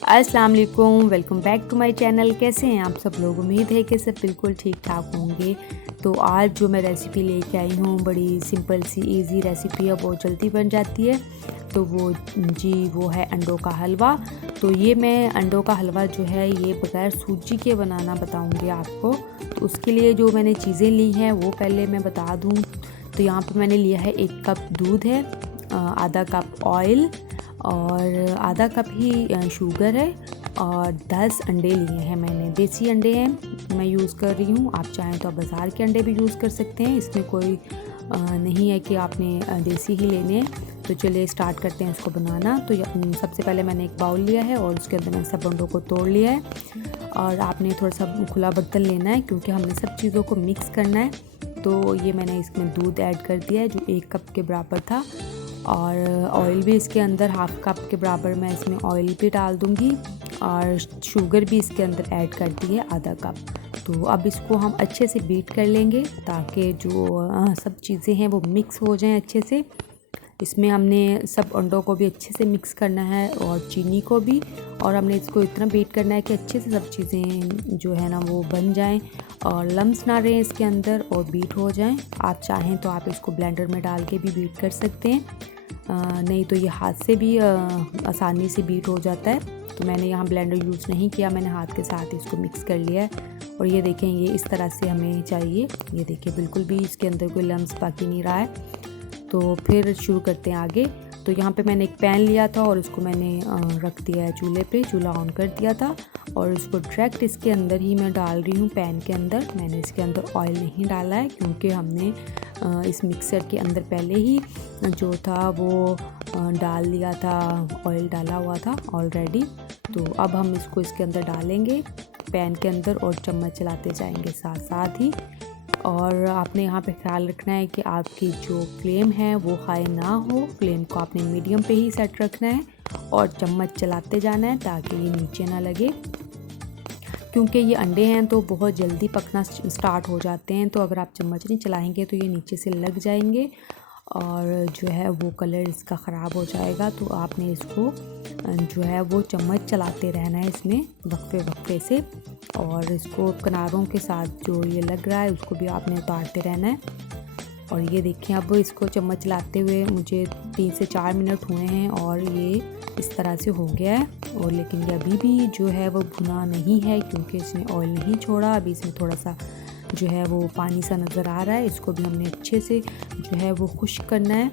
अस्सलाम वालेकुम, welcome back to my channel. कैसे हैं आप सब लोग? उम्मीद है कि सब बिल्कुल ठीक ठाक होंगे। तो आज जो मैं रेसिपी लेके आई हूँ बड़ी सिंपल सी इजी रेसिपी है, बहुत जल्दी बन जाती है। तो वो है अंडों का हलवा। तो ये मैं अंडों का हलवा जो है ये बग़ैर सूजी के बनाना बताऊँगी आपको। तो उसके लिए जो मैंने चीज़ें ली हैं वो पहले मैं बता दूँ। तो यहाँ पर मैंने लिया है 1 कप दूध है, आधा कप ऑयल और आधा कप ही शुगर है और 10 अंडे लिए हैं मैंने। देसी अंडे हैं मैं यूज़ कर रही हूँ, आप चाहें तो आप बाज़ार के अंडे भी यूज़ कर सकते हैं। इसमें कोई नहीं है कि आपने देसी ही लेने हैं। तो चलिए स्टार्ट करते हैं इसको बनाना। तो सबसे पहले मैंने एक बाउल लिया है और उसके अंदर मैंने सब अंडों को तोड़ लिया है। और आपने थोड़ा सा खुला बर्तन लेना है क्योंकि हमने सब चीज़ों को मिक्स करना है। तो ये मैंने इसमें दूध ऐड कर दिया है जो 1 कप के बराबर था, और ऑयल भी इसके अंदर हाफ़ कप के बराबर मैं इसमें ऑयल भी डाल दूँगी और शुगर भी इसके अंदर ऐड कर दी है आधा कप। तो अब इसको हम अच्छे से बीट कर लेंगे ताकि जो सब चीज़ें हैं वो मिक्स हो जाएं अच्छे से। इसमें हमने सब अंडों को भी अच्छे से मिक्स करना है और चीनी को भी, और हमने इसको इतना बीट करना है कि अच्छे से सब चीज़ें जो है ना वो बन जाएं और लम्स ना रहें इसके अंदर और बीट हो जाएं। आप चाहें तो आप इसको ब्लेंडर में डाल के भी बीट कर सकते हैं, नहीं तो ये हाथ से भी आसानी से बीट हो जाता है। तो मैंने यहाँ ब्लेंडर यूज़ नहीं किया, मैंने हाथ के साथ इसको मिक्स कर लिया है। और ये देखें ये इस तरह से हमें चाहिए। ये देखिए बिल्कुल भी इसके अंदर कोई लम्स बाकी नहीं रहा है। तो फिर शुरू करते हैं आगे। तो यहाँ पे मैंने एक पैन लिया था और उसको मैंने रख दिया है चूल्हे पे, चूल्हा ऑन कर दिया था और उसको डायरेक्ट इसके अंदर ही मैं डाल रही हूँ पैन के अंदर। मैंने इसके अंदर ऑयल नहीं डाला है क्योंकि हमने इस मिक्सर के अंदर पहले ही जो था वो डाल दिया था, ऑयल डाला हुआ था ऑलरेडी। तो अब हम इसको इसके अंदर डालेंगे पैन के अंदर और चम्मच चलाते जाएंगे साथ साथ ही। और आपने यहाँ पे ख्याल रखना है कि आपकी जो फ्लेम है वो हाई ना हो, फ्लेम को आपने मीडियम पे ही सेट रखना है और चम्मच चलाते जाना है ताकि ये नीचे ना लगे, क्योंकि ये अंडे हैं तो बहुत जल्दी पकना स्टार्ट हो जाते हैं। तो अगर आप चम्मच नहीं चलाएंगे तो ये नीचे से लग जाएंगे और जो है वो कलर इसका ख़राब हो जाएगा। तो आपने इसको जो है वो चम्मच चलाते रहना है इसमें वक्फे वक्फे से, और इसको किनारों के साथ जो ये लग रहा है उसको भी आपने उतारते रहना है। और ये देखिए अब इसको चम्मच चलाते हुए मुझे 3 से 4 मिनट हुए हैं और ये इस तरह से हो गया है। और लेकिन ये अभी भी जो है वो भुना नहीं है क्योंकि इसने ऑयल नहीं छोड़ा। अभी इसमें थोड़ा सा जो है वो पानी सा नज़र आ रहा है, इसको भी हमने अच्छे से जो है वो खुश्क करना है।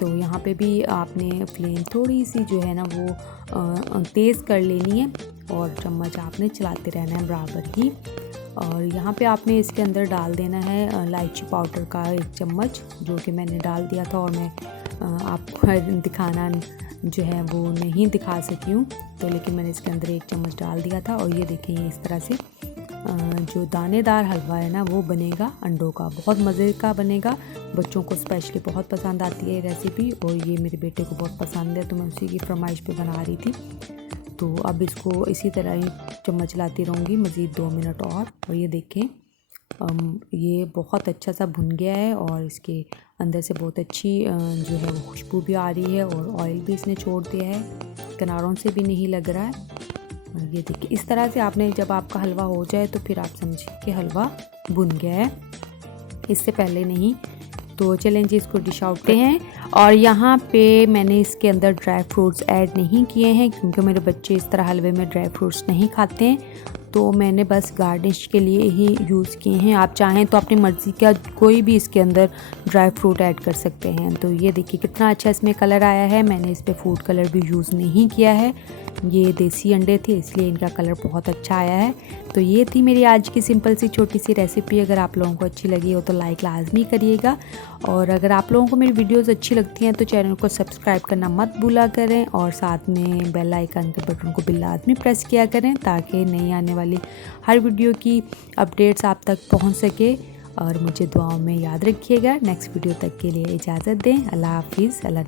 तो यहाँ पे भी आपने फ्लेम थोड़ी सी जो है ना वो तेज़ कर लेनी है और चम्मच आपने चलाते रहना है बराबर ही। और यहाँ पे आपने इसके अंदर डाल देना है इलायची पाउडर का 1 चम्मच, जो कि मैंने डाल दिया था और मैं आपको दिखाना जो है वो नहीं दिखा सकी हूँ। तो लेकिन मैंने इसके अंदर 1 चम्मच डाल दिया था और ये देखें ये इस तरह से जो दानेदार हलवा है ना वो बनेगा अंडों का, बहुत मज़े का बनेगा। बच्चों को स्पेशली बहुत पसंद आती है ये रेसिपी और ये मेरे बेटे को बहुत पसंद है, तो मैं उसी की फरमाइश पे बना रही थी। तो अब इसको इसी तरह ही चम्मच लाती रहूँगी मज़ीद 2 मिनट और ये देखें ये बहुत अच्छा सा भुन गया है और इसके अंदर से बहुत अच्छी जो है वो खुशबू भी आ रही है और ऑयल भी इसने छोड़ दिया है, किनारों से भी नहीं लग रहा है। और ये देखिए इस तरह से आपने जब आपका हलवा हो जाए तो फिर आप समझिए कि हलवा भुन गया है, इससे पहले नहीं। तो चलें जी इसको डिश आउट करते हैं। और यहाँ पे मैंने इसके अंदर ड्राई फ्रूट्स ऐड नहीं किए हैं क्योंकि मेरे बच्चे इस तरह हलवे में ड्राई फ्रूट्स नहीं खाते हैं, तो मैंने बस गार्निश के लिए ही यूज़ किए हैं। आप चाहें तो अपनी मर्ज़ी का कोई भी इसके अंदर ड्राई फ्रूट ऐड कर सकते हैं। तो ये देखिए कितना अच्छा इसमें कलर आया है, मैंने इस पर फूड कलर भी यूज़ नहीं किया है। ये देसी अंडे थे इसलिए इनका कलर बहुत अच्छा आया है। तो ये थी मेरी आज की सिंपल सी छोटी सी रेसिपी। अगर आप लोगों को अच्छी लगी हो तो लाइक लाजमी करिएगा, और अगर आप लोगों को मेरी वीडियोस अच्छी लगती हैं तो चैनल को सब्सक्राइब करना मत भूला करें और साथ में बेल आइकन के बटन को भी लाजमी प्रेस किया करें ताकि नई आने वाली हर वीडियो की अपडेट्स आप तक पहुंच सके। और मुझे दुआओं में याद रखिएगा। नेक्स्ट वीडियो तक के लिए इजाज़त दें। अल्लाह हाफिज़। अल्लाह